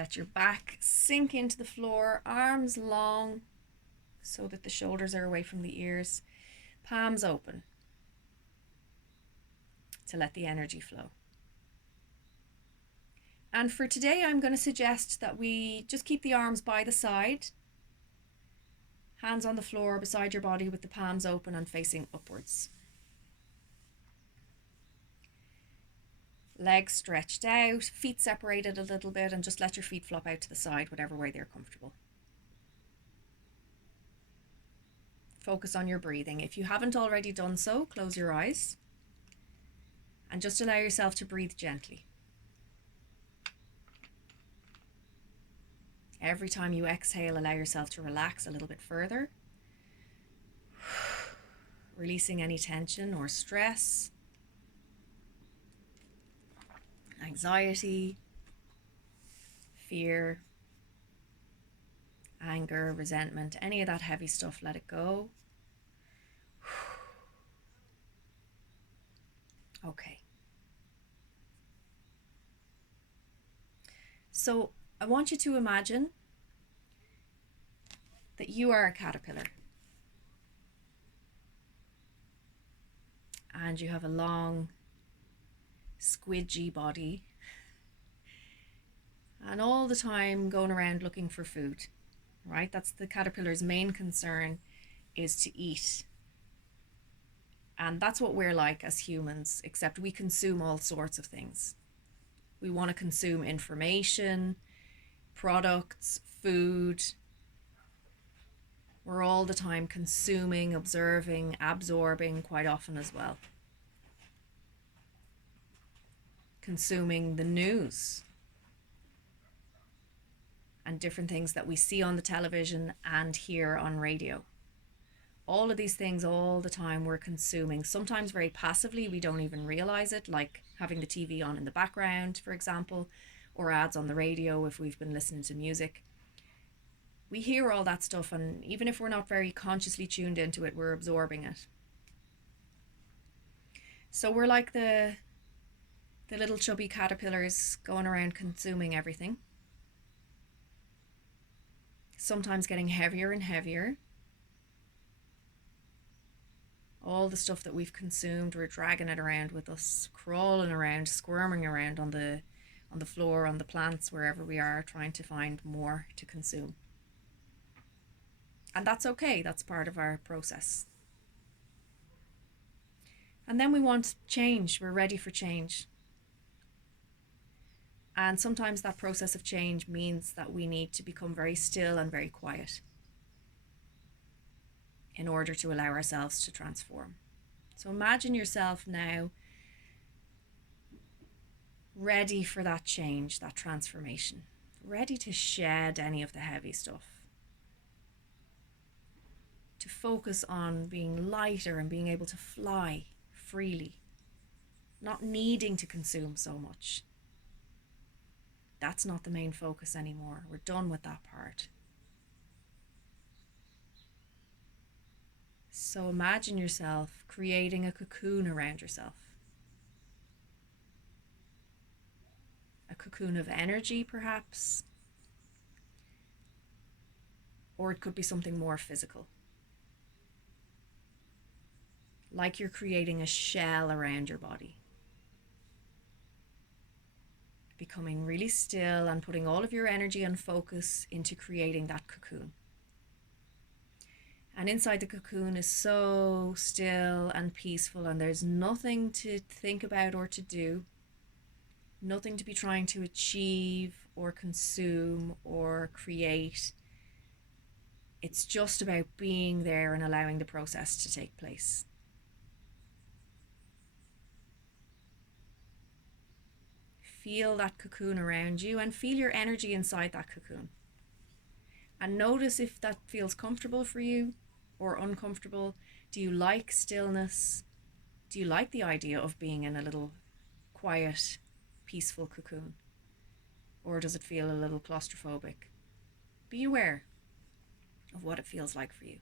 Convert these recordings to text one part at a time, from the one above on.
Let your back sink into the floor, arms long so that the shoulders are away from the ears, palms open to let the energy flow. And for today, I'm going to suggest that we just keep the arms by the side, hands on the floor beside your body with the palms open and facing upwards. Legs stretched out, feet separated a little bit, and just let your feet flop out to the side, whatever way they're comfortable. Focus on your breathing. If you haven't already done so, close your eyes and just allow yourself to breathe gently. Every time you exhale, allow yourself to relax a little bit further, releasing any tension or stress, anxiety, fear, anger, resentment, any of that heavy stuff, let it go. Okay. So I want you to imagine that you are a caterpillar and you have a long, squidgy body and all the time going around looking for food, right? That's the caterpillar's main concern, is to eat. And that's what we're like as humans, except we consume all sorts of things. We want to consume information, products, food. We're all the time consuming, observing, absorbing quite often as well. Consuming the news and different things that we see on the television and hear on radio. All of these things all the time we're consuming, sometimes very passively, we don't even realize it, like having the TV on in the background, for example, or ads on the radio if we've been listening to music. We hear all that stuff, and even if we're not very consciously tuned into it, we're absorbing it. So we're like the little chubby caterpillars going around consuming everything. Sometimes getting heavier and heavier. All the stuff that we've consumed, we're dragging it around with us, crawling around, squirming around on the floor, on the plants, wherever we are, trying to find more to consume. And that's okay, that's part of our process. And then we want change, we're ready for change. And sometimes that process of change means that we need to become very still and very quiet in order to allow ourselves to transform. So imagine yourself now ready for that change, that transformation, ready to shed any of the heavy stuff, to focus on being lighter and being able to fly freely, not needing to consume so much. That's not the main focus anymore. We're done with that part. So imagine yourself creating a cocoon around yourself. A cocoon of energy, perhaps. Or it could be something more physical. Like you're creating a shell around your body. Becoming really still and putting all of your energy and focus into creating that cocoon. And inside the cocoon is so still and peaceful, and there's nothing to think about or to do, nothing to be trying to achieve or consume or create. It's just about being there and allowing the process to take place. Feel that cocoon around you and feel your energy inside that cocoon. And notice if that feels comfortable for you or uncomfortable. Do you like stillness? Do you like the idea of being in a little quiet, peaceful cocoon? Or does it feel a little claustrophobic? Be aware of what it feels like for you.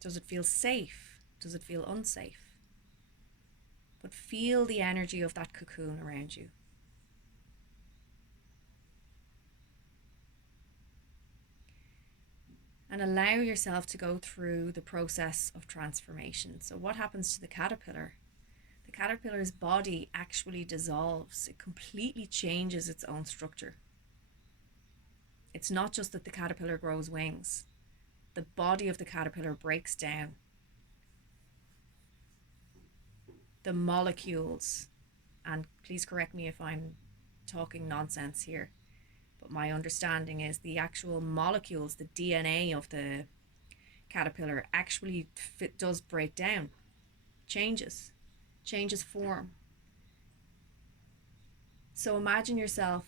Does it feel safe? Does it feel unsafe? but feel the energy of that cocoon around you. And allow yourself to go through the process of transformation. So what happens to the caterpillar? The caterpillar's body actually dissolves. It completely changes its own structure. It's not just that the caterpillar grows wings. The body of the caterpillar breaks down. The molecules, and please correct me if I'm talking nonsense here, but my understanding is the actual molecules, the DNA of the caterpillar actually does break down, changes form. So imagine yourself,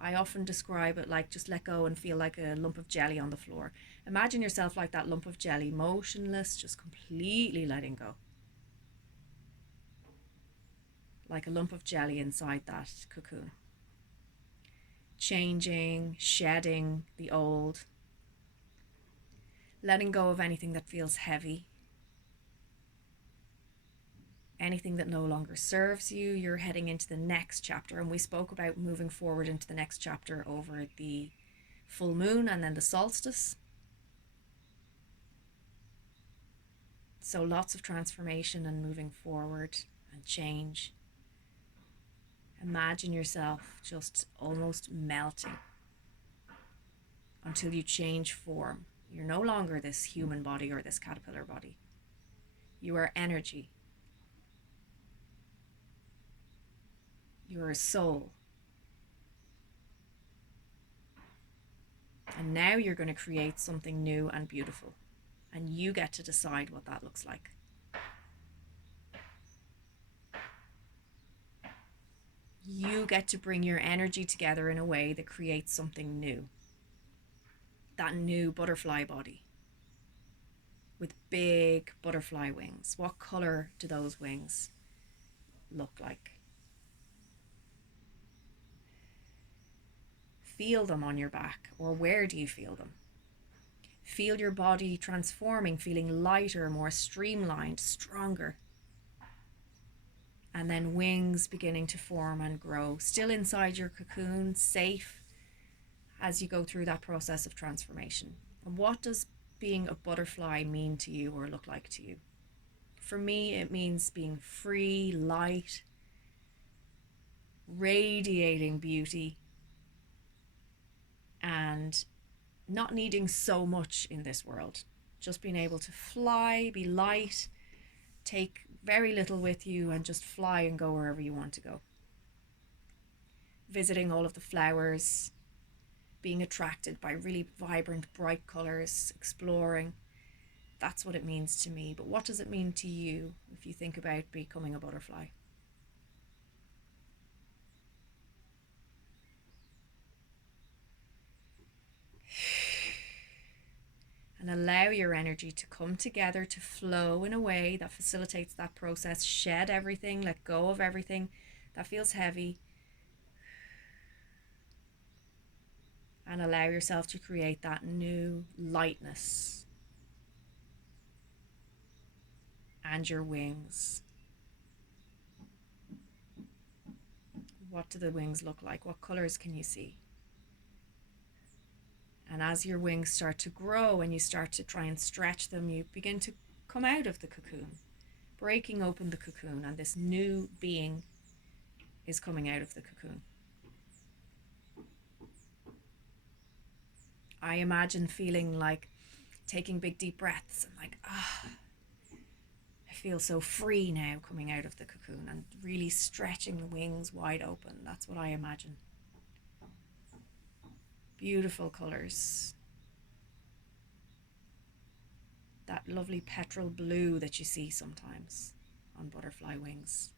I often describe it like just let go and feel like a lump of jelly on the floor. Imagine yourself like that lump of jelly, motionless, just completely letting go. Like a lump of jelly inside that cocoon. Changing, shedding the old, letting go of anything that feels heavy, anything that no longer serves you. You're heading into the next chapter, and we spoke about moving forward into the next chapter over the full moon and then the solstice. So lots of transformation and moving forward and change. Imagine yourself just almost melting until you change form. You're no longer this human body or this caterpillar body. You are energy. You are a soul. And now you're going to create something new and beautiful. And you get to decide what that looks like. You get to bring your energy together in a way that creates something new. That new butterfly body with big butterfly wings. What color do those wings look like? Feel them on your back, or where do you feel them? Feel your body transforming, feeling lighter, more streamlined, stronger. And then wings beginning to form and grow, still inside your cocoon, safe as you go through that process of transformation. And what does being a butterfly mean to you or look like to you? For me, it means being free, light, radiating beauty, and not needing so much in this world. Just being able to fly, be light, take very little with you, and just fly and go wherever you want to go. Visiting all of the flowers, being attracted by really vibrant, bright colors, exploring. That's what it means to me. But what does it mean to you if you think about becoming a butterfly? And allow your energy to come together, to flow in a way that facilitates that process. Shed everything, let go of everything that feels heavy, and allow yourself to create that new lightness. And your wings. What do the wings look like? What colors can you see? And as your wings start to grow and you start to try and stretch them, you begin to come out of the cocoon, breaking open the cocoon, and this new being is coming out of the cocoon. I imagine feeling like taking big deep breaths and like, I feel so free now coming out of the cocoon, and really stretching the wings wide open. That's what I imagine. Beautiful colours. That lovely petrol blue that you see sometimes on butterfly wings,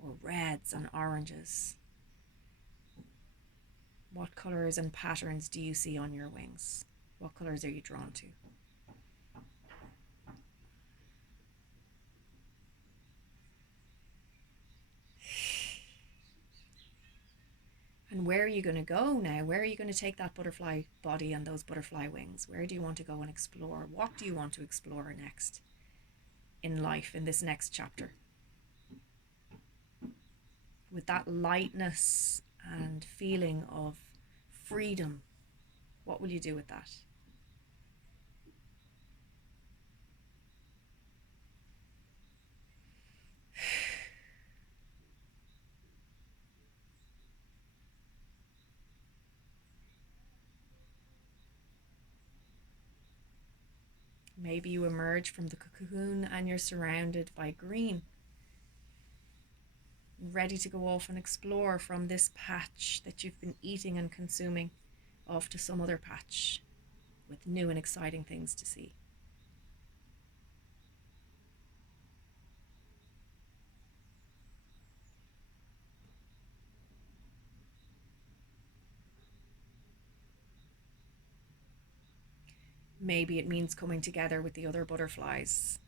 or reds and oranges. What colours and patterns do you see on your wings? What colours are you drawn to? And where are you going to go now? Where are you going to take that butterfly body and those butterfly wings? Where do you want to go and explore? What do you want to explore next in life, in this next chapter? with that lightness and feeling of freedom, what will you do with that? Maybe you emerge from the cocoon and you're surrounded by green, ready to go off and explore from this patch that you've been eating and consuming off to some other patch with new and exciting things to see. Maybe it means coming together with the other butterflies.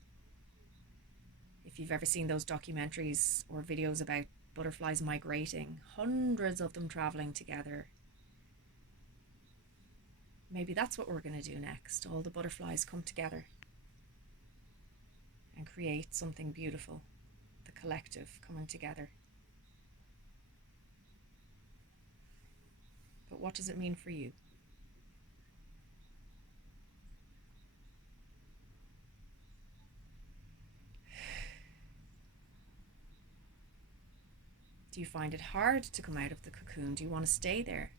If you've ever seen those documentaries or videos about butterflies migrating, hundreds of them traveling together, maybe that's what we're going to do next. All the butterflies come together and create something beautiful, the collective coming together. But what does it mean for you? Do you find it hard to come out of the cocoon? Do you want to stay there?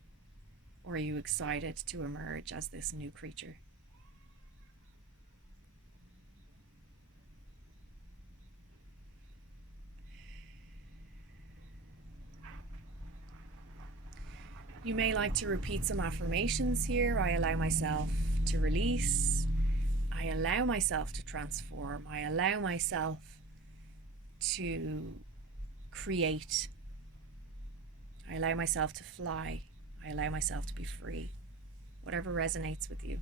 Or are you excited to emerge as this new creature? You may like to repeat some affirmations here. I allow myself to release. I allow myself to transform. I allow myself to create. I allow myself to fly. I allow myself to be free. Whatever resonates with you.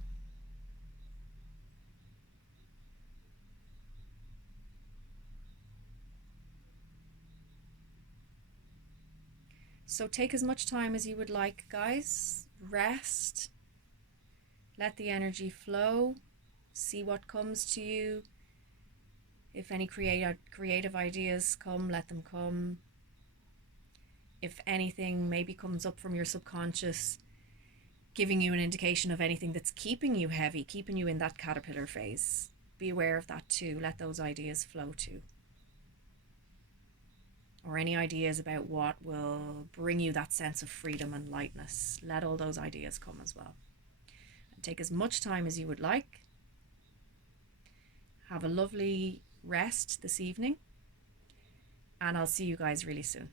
So take as much time as you would like, guys. Rest. Let the energy flow. See what comes to you. If any creative ideas come, let them come. If anything maybe comes up from your subconscious, giving you an indication of anything that's keeping you heavy, keeping you in that caterpillar phase, be aware of that too. Let those ideas flow too. Or any ideas about what will bring you that sense of freedom and lightness. Let all those ideas come as well. And take as much time as you would like. Have a lovely rest this evening, and I'll see you guys really soon.